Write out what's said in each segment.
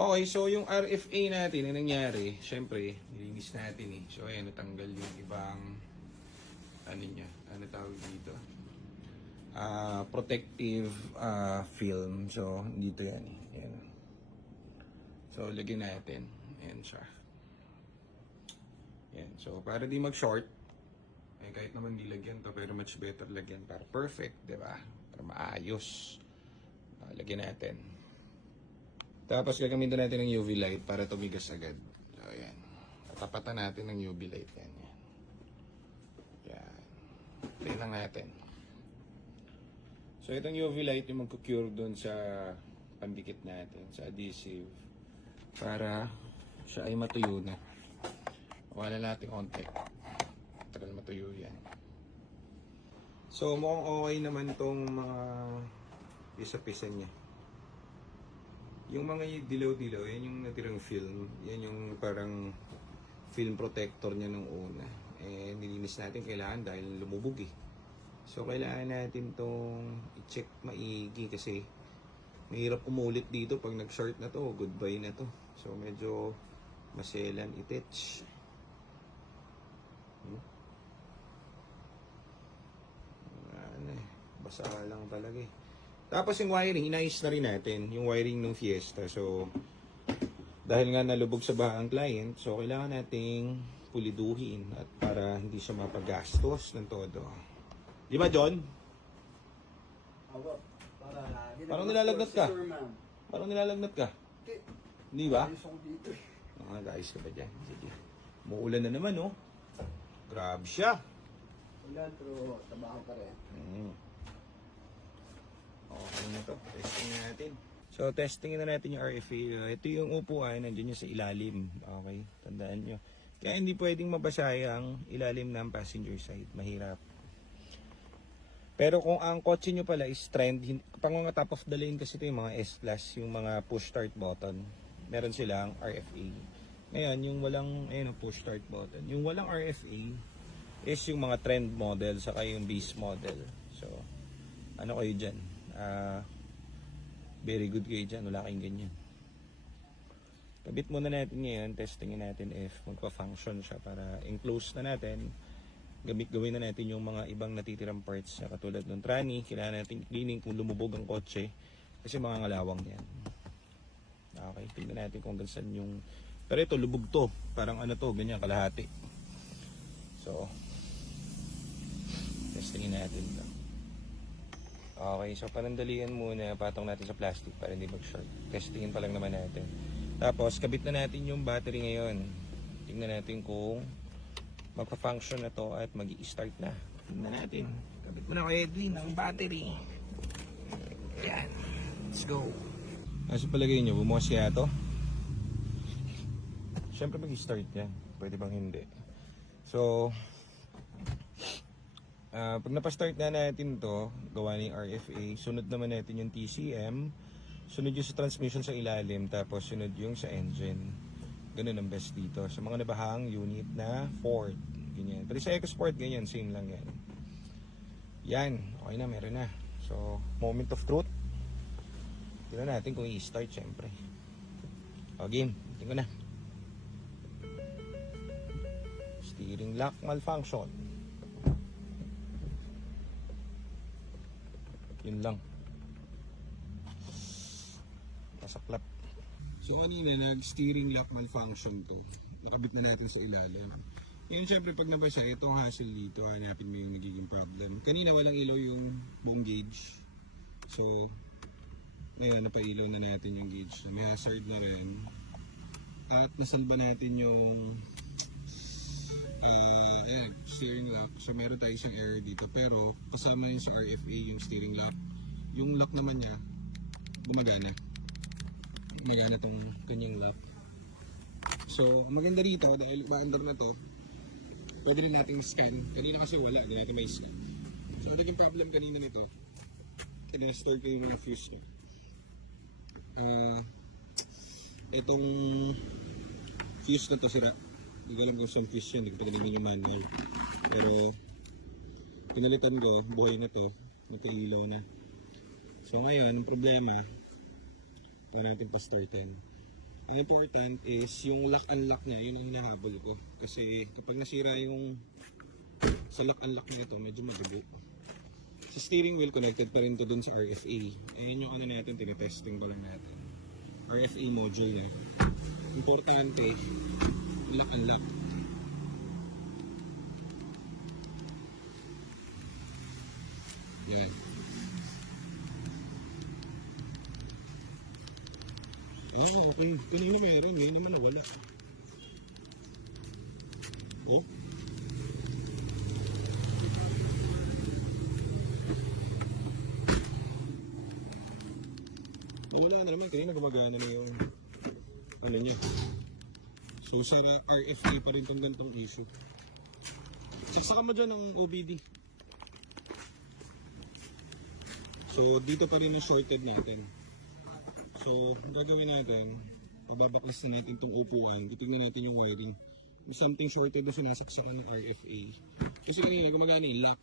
Okay, so yung RFA natin, ang nangyari, syempre, nilinis natin eh. So ayan, natanggal yung ibang, ano niya, ano tawag dito? Protective film. So, dito yan eh. Ayan. So, lagyan natin. Ayan siya. Ayan. So, para di mag-short, eh, kahit naman di lagyan to, pero much better lagyan para perfect, di ba? Para maayos. Lagyan natin. Tapos, gagamitin natin ng UV light para tumigas agad. So, ayan. Tatapatan natin ng UV light yan. Yan. Play lang natin. So, itong UV light yung magkukure dun sa pandikit natin, sa adhesive, para siya ay matuyo na. Wala natin konti. Tagal matuyo yan. So, mukhang okay naman tong mga pisa-pisa niya. Yung mga dilaw-dilaw, yan yung natirang film. Yan yung parang film protector niya nung una. Eh, nilinis natin kailangan dahil lumubog eh. So, kailangan natin tong i-check maigi kasi mahirap umulit dito pag nag-short na to. Goodbye na to. So, medyo maselan itech. Ano eh. Basa lang talaga eh. Tapos yung wiring, inayos na rin natin. Yung wiring ng Fiesta. So, dahil nga nalubog sa baha ang client, so kailangan nating puliduhin at para hindi siya mapagastos ng todo. Di ba, John? Ako, Parang nilalagnat ka. Parang nilalagnat ka. Hindi ba? Ayos ako dito eh. Guys ka ba dyan? Sige. Muulan na naman, oh. Grabe siya. Ulan, pero tabahan pa rin. Okay na to. Testing na natin. So, testing na natin yung RFA. Ito yung upuan. Nandiyan yung sa ilalim. Okay. Tandaan nyo. Kaya hindi pwedeng mabasaya ang ilalim ng passenger side. Mahirap. Pero kung ang kotse nyo pala is trend, pang mga top of the lane kasi ito yung mga S-Class, yung mga push start button. Meron silang RFA. Ngayon, yung walang push start button. Yung walang RFA is yung mga trend model saka yung base model. So, ano kayo dyan? Very good kayo dyan. Wala kayong ganyan. Kabit muna natin ngayon. Testingin natin if magpa-function siya para enclose na natin. Gawin na natin yung mga ibang natitirang parts na katulad ng tranny. Kailangan natin cleaning kung lumubog ang kotse kasi mga ngalawang yan. Okay, tingnan natin kung hanggang saan yung... Pero ito, lubog to. Parang ano to, ganyan, kalahati. So, testingin natin ito. Okay, so panandalian muna, patong natin sa plastic para hindi mag-short. Testingin pa lang naman natin. Tapos, kabit na natin yung battery ngayon. Tingnan natin kung magpa-function na to at mag-i-start na. Tingnan natin. Kabit mo na kay Edwin ang battery. Yan. Let's go. Nasa palagay nyo, bumukas kaya to? Siyempre mag-i-start yan. Pwede bang hindi? So, pag napastart na natin to, gawa ng RFA, sunod naman natin yung TCM, sunod yung sa transmission sa ilalim, tapos sunod yung sa engine. Ganun ang best dito. Sa mga nabahang unit na Ford. Ganyan. Pero sa EcoSport, ganyan. Same lang yan. Yan. Okay na, meron na. So, moment of truth. Tignan natin kung i-start, syempre. O, game. Tingnan na. Steering lock malfunction. Yun lang. Nasaklap. So kanina nag-steering lock malfunction to. Nakabit na natin sa ilalim. Ngayon syempre pag nabasa itong hassle dito, hanapin mo yung nagiging problem. Kanina walang ilaw yung buong gauge. So ngayon napailaw na natin yung gauge. May hazard na rin. At nasalba natin yung steering lock. So meron tayo isang error dito. Pero kasama yun sa RFA yung steering lock. Yung lock naman niya gumagana. Magana tong kanyang lock. So, maganda rito dahil ba-under na to, pwede rin natin scan. Kanina kasi wala, hindi natin may scan. So, naging problem kanina nito. Kaya-store ko yung mga fuse nyo. Itong fuse na to sira. Hindi ko alam kung saan fuse yun. Hindi ko pinalingin yung manual. Pero, pinalitan ko, buhay na to. Nagkailaw na. So, ngayon, ang problema, pa natin pa-startin. Ang important is yung lock-unlock niya, yun ang hinahabol ko. Kasi kapag nasira yung sa lock-unlock na ito, medyo mabigat. Sa steering wheel, connected pa rin to dun sa RFA. Ayun yung ano natin, tinetesting ko lang natin. RFA module na ito. Importante, lock-unlock. Yan. Ah, okay. Kanina meron, ngayon naman nawala. Oh? Wala na naman, kanina gumagana na yung ano niya. So sa RFA pa rin itong gantong issue. Siksaka mo dyan ng OBD. So dito pa rin yung shorted natin. So ang gagawin natin, pababaklas na natin itong upuan, titignan natin yung wiring. May something shorted na sinasaksakan ng RFA. Kasi kanina gumagana yung lock.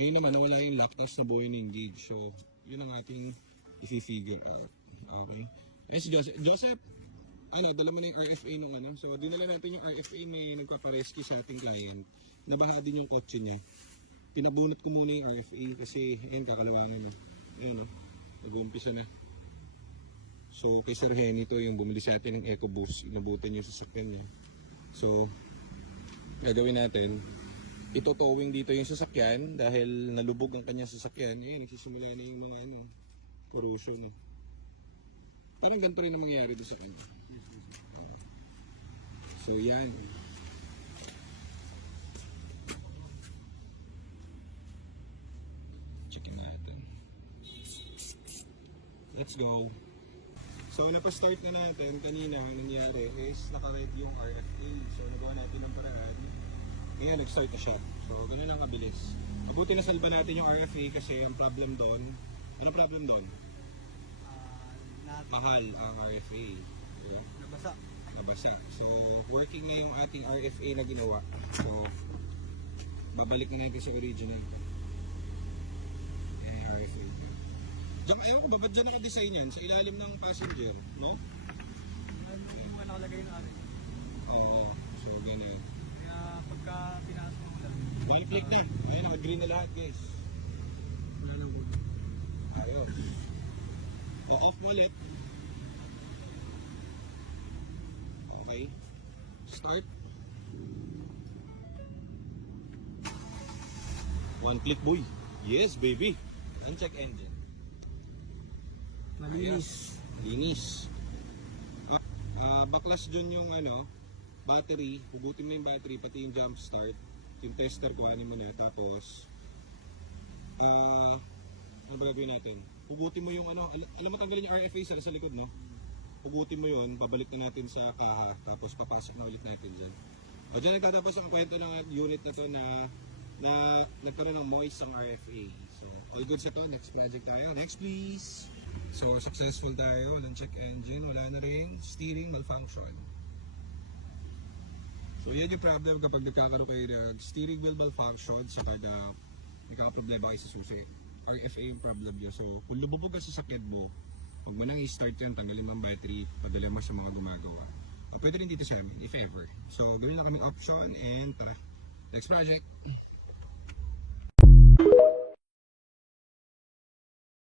Ngayon naman nawala yung lock, tapos nabuhay na yung gauge. So yun ang ating i-figure out. Okay. Eh si Joseph. Joseph, ano, dala mo na yung RFA nung ano. So dinala natin yung RFA na nagpaparescue sa ating client. Nabaha din yung kotse niya. Pinabunot ko muna yung RFA kasi ayun, kakalawangan na. Ayun, nag-uumpisa na. So kay Sir Henny to yung bumili sa atin ng EcoBoost. Inabutan yung sasakyan niya. So gagawin natin, ito-towing dito yung sasakyan dahil nalubog ang kanyang sasakyan. Ayun, nagsisimula na yung mga ano, corrosion eh. Parang ganito rin ang mangyayari doon sa kanya. So yan. Checkin natin. Let's go. So napastart na natin. Kanina ang nangyari is naka-red yung RFA. So nagawa natin ng paraan. Ngayon nag-start na siya. So ganun lang kabilis. Mabuti na salba natin yung RFA kasi ang problem doon. Ano problem doon? Mahal ang RFA. Diba? Nabasa. So, working na yung ating RFA na ginawa. So, babalik na natin sa original. RFA. Diyan kayo, babad dyan naka-design yan sa ilalim ng passenger, no? Ano yung mga nakalagay na ano? Oo. So, ganyan. Kaya pagka pinaas mo lang. One click na. Ayun, naka-green na lahat, guys. Ayos. O-off mo ulit. Okay. Start. One click, boy. Yes, baby. Uncheck engine. Malinis. Linis. Baklas dyan yung ano, battery. Hugutin mo yung battery, pati yung jump start. Yung tester, kuhanin mo na. Tapos, ano ba gagawin natin? Hugutin mo yung ano, alam mo tanggalin yung RFA sa likod, no? Hugutin mo yun, babalik na natin sa kaha, tapos papasok na ulit natin dyan. O dyan nagtatapos ang kwento ng unit na to na nagkaroon ng moist ang RFA. So, all good sa to. Next project tayo. Next please. So, successful tayo. Walang check engine. Wala na rin. Steering malfunction. So, yan yung problem kapag nagkakaroon kayo ng steering wheel malfunction sa kada nagkakaproblema kayo sa susi. RFA yung problem niya. So, kung lumubog ka sa sakit mo, huwag mo nang i-start yan, tanggalin mo ang battery, padala mo sa mga gumagawa. O, pwede rin dito sa amin, if ever. So, gawin na kami option and tara. Next project.